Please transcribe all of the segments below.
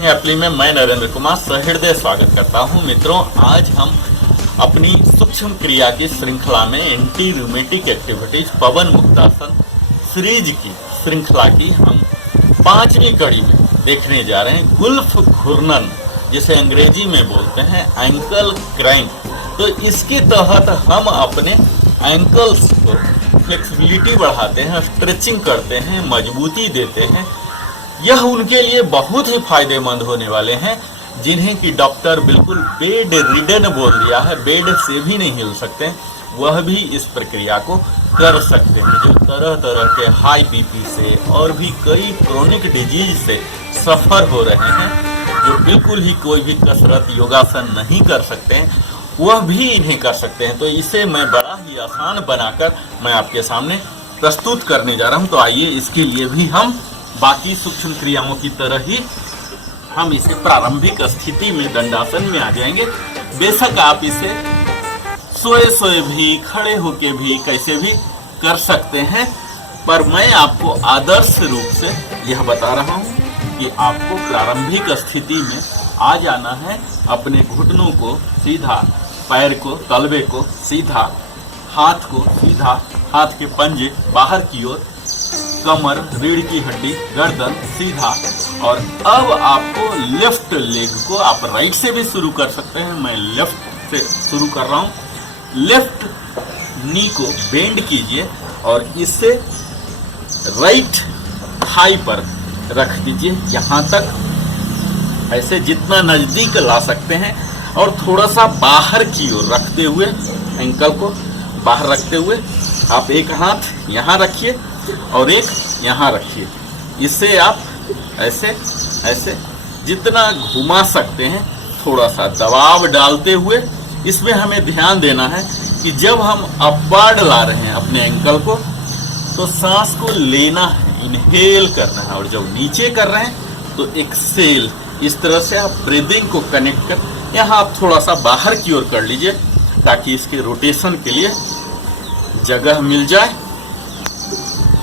Coaching apply में मैं नरेंद्र कुमार सहृदय स्वागत करता हूं। मित्रों, आज हम अपनी सूक्ष्म क्रिया की श्रृंखला में एंटी रूमेटिक एक्टिविटीज पवन मुक्तासन सीरीज की श्रृंखला की हम 5वीं कड़ी में देखने जा रहे हैं गुल्फ घूर्णन, जिसे अंग्रेजी में बोलते हैं एंकल क्रैंक। तो इसके तहत हम अपने एंकल्स को फ्लेक्सिबिलिटी बढ़ाते हैं, स्ट्रेचिंग करते हैं, मजबूती देते हैं। यह उनके लिए बहुत ही फायदेमंद होने वाले हैं जिन्हें कि डॉक्टर बिल्कुल बेड रिडन बोल दिया है, बेड से भी नहीं हिल सकते, वह भी इस प्रक्रिया को कर सकते हैं। जो तरह तरह के हाई बीपी से और भी कई क्रोनिक डिजीज से सफर हो रहे हैं, जो बिल्कुल ही कोई भी कसरत योगासन नहीं कर सकते हैं, वह भी इन्हें कर सकते हैं। तो इसे मैं बड़ा ही आसान बनाकर मैं आपके सामने प्रस्तुत करने जा रहा हूं। तो आइए, इसके लिए भी हम बाकी सूक्ष्म क्रियाओं की तरह ही हम इसे प्रारंभिक स्थिति में दंडासन में आ जाएंगे। बेशक आप इसे सोए भी, खड़े होके भी, कैसे भी कर सकते हैं, पर मैं आपको आदर्श रूप से यह बता रहा हूं कि आपको प्रारंभिक स्थिति में आ जाना है। अपने घुटनों को सीधा, पैर को, तलवे को सीधा, हाथ को सीधा, हाथ के पंजे बाहर की ओर, कमर, रीढ़ की हड्डी, गर्दन सीधा। और अब आपको लेफ्ट लेग को, आप राइट से भी शुरू कर सकते हैं, मैं लेफ्ट से शुरू कर रहा हूं। लेफ्ट नी को बेंड कीजिए और इसे राइट थाई पर रख दीजिए, यहां तक, ऐसे जितना नजदीक ला सकते हैं, और थोड़ा सा बाहर की ओर रखते हुए, एंकल को बाहर रखते हुए आप एक हाथ यहां रखिए और एक यहां रखिए। इसे आप ऐसे ऐसे जितना घुमा सकते हैं, थोड़ा सा दबाव डालते हुए। इसमें हमें ध्यान देना है कि जब हम अपवर्ड ला रहे हैं अपने एंकल को, तो सांस को लेना है, इनहेल करना है, और जब नीचे कर रहे हैं तो एक्सेल। इस तरह से आप ब्रीदिंग को कनेक्ट कर, यहाँ आप थोड़ा सा बाहर की ओर कर लीजिए ताकि इसके रोटेशन के लिए जगह मिल जाए।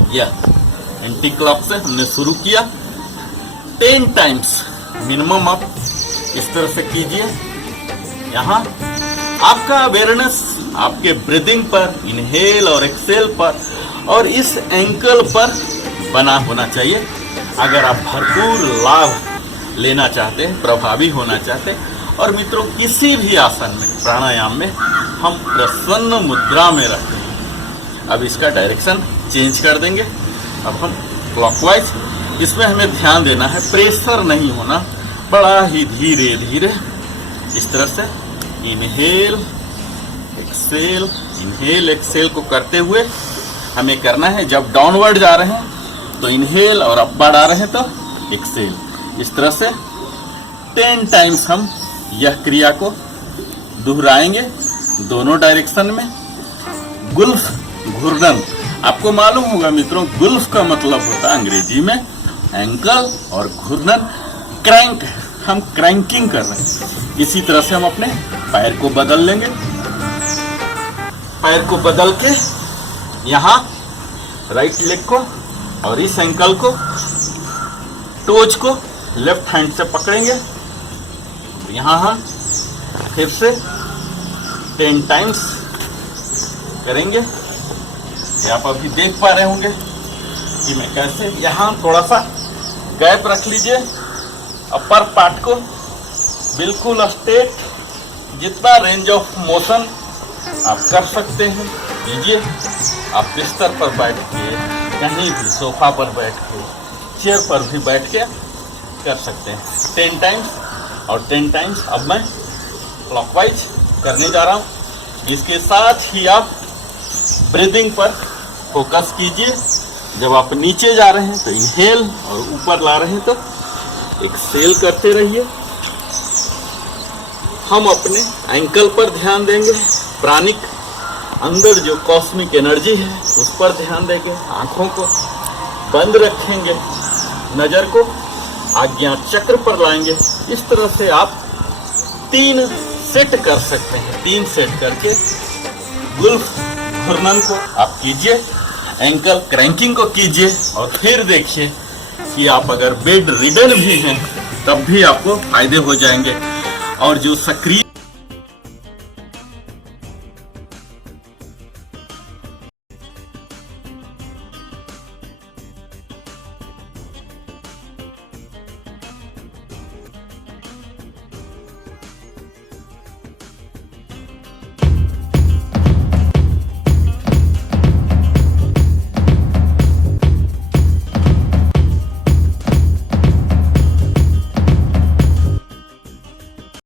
यह एंटी क्लॉक से हमने शुरू किया। 10 टाइम्स मिनिमम आप इस तरह से कीजिए। यहाँ आपका अवेयरनेस आपके ब्रीदिंग पर, इनहेल और एक्सेल पर, और इस एंकल पर बना होना चाहिए। अगर आप भरपूर लाभ लेना चाहते हैं, प्रभावी होना चाहते हैं, और मित्रों किसी भी आसन में, प्राणायाम में हम प्रसन्न मुद्रा में रखते हैं। अब इसका डायरेक्शन चेंज कर देंगे। अब हम क्लॉकवाइज, इसमें हमें ध्यान देना है, प्रेशर नहीं होना, बड़ा ही धीरे धीरे इस तरह से इनहेल एक्सेल, इनहेल एक्सेल को करते हुए हमें करना है। जब डाउनवर्ड जा रहे हैं तो इनहेल, और अपवर्ड आ रहे हैं तो एक्सेल। इस तरह से 10 टाइम्स हम यह क्रिया को दोहराएंगे दोनों डायरेक्शन में। गुल्फ घूर्णन, आपको मालूम होगा मित्रों, गुल्फ का मतलब होता है अंग्रेजी में एंकल, और घूर्णन क्रैंक, हम क्रैंकिंग कर रहे हैं। इसी तरह से हम अपने पैर को बदल लेंगे। पैर को बदल के यहाँ राइट लेग को और इस एंकल को, टोज को लेफ्ट हैंड से पकड़ेंगे। यहाँ हम फिर से 10 टाइम्स करेंगे। आप अभी देख पा रहे होंगे कि मैं कैसे, यहाँ थोड़ा सा गैप रख लीजिए। अपर पार्ट को बिल्कुल स्ट्रेट, जितना रेंज ऑफ मोशन आप कर सकते हैं लीजिए। आप बिस्तर पर बैठ के, कहीं भी सोफा पर बैठ के, चेयर पर भी बैठ के कर सकते हैं। 10 टाइम्स और 10 टाइम्स अब मैं क्लॉकवाइज करने जा रहा हूँ। इसके साथ ही आप ब्रीदिंग पर फोकस कीजिए। जब आप नीचे जा रहे हैं तो इनहेल, और ऊपर ला रहे हैं तो एक्सेल करते रहिए। हम अपने एंकल पर ध्यान देंगे, प्राणिक अंदर जो कॉस्मिक एनर्जी है उस पर ध्यान देंगे। आंखों को बंद रखेंगे, नजर को आज्ञा चक्र पर लाएंगे। इस तरह से आप 3 सेट कर सकते हैं। 3 सेट करके गुल्फ घूर्णन को आप कीजिए, एंकल क्रैंकिंग को कीजिए, और फिर देखिए कि आप अगर बेड रिडन भी हैं तब भी आपको फायदे हो जाएंगे। और जो सक्रिय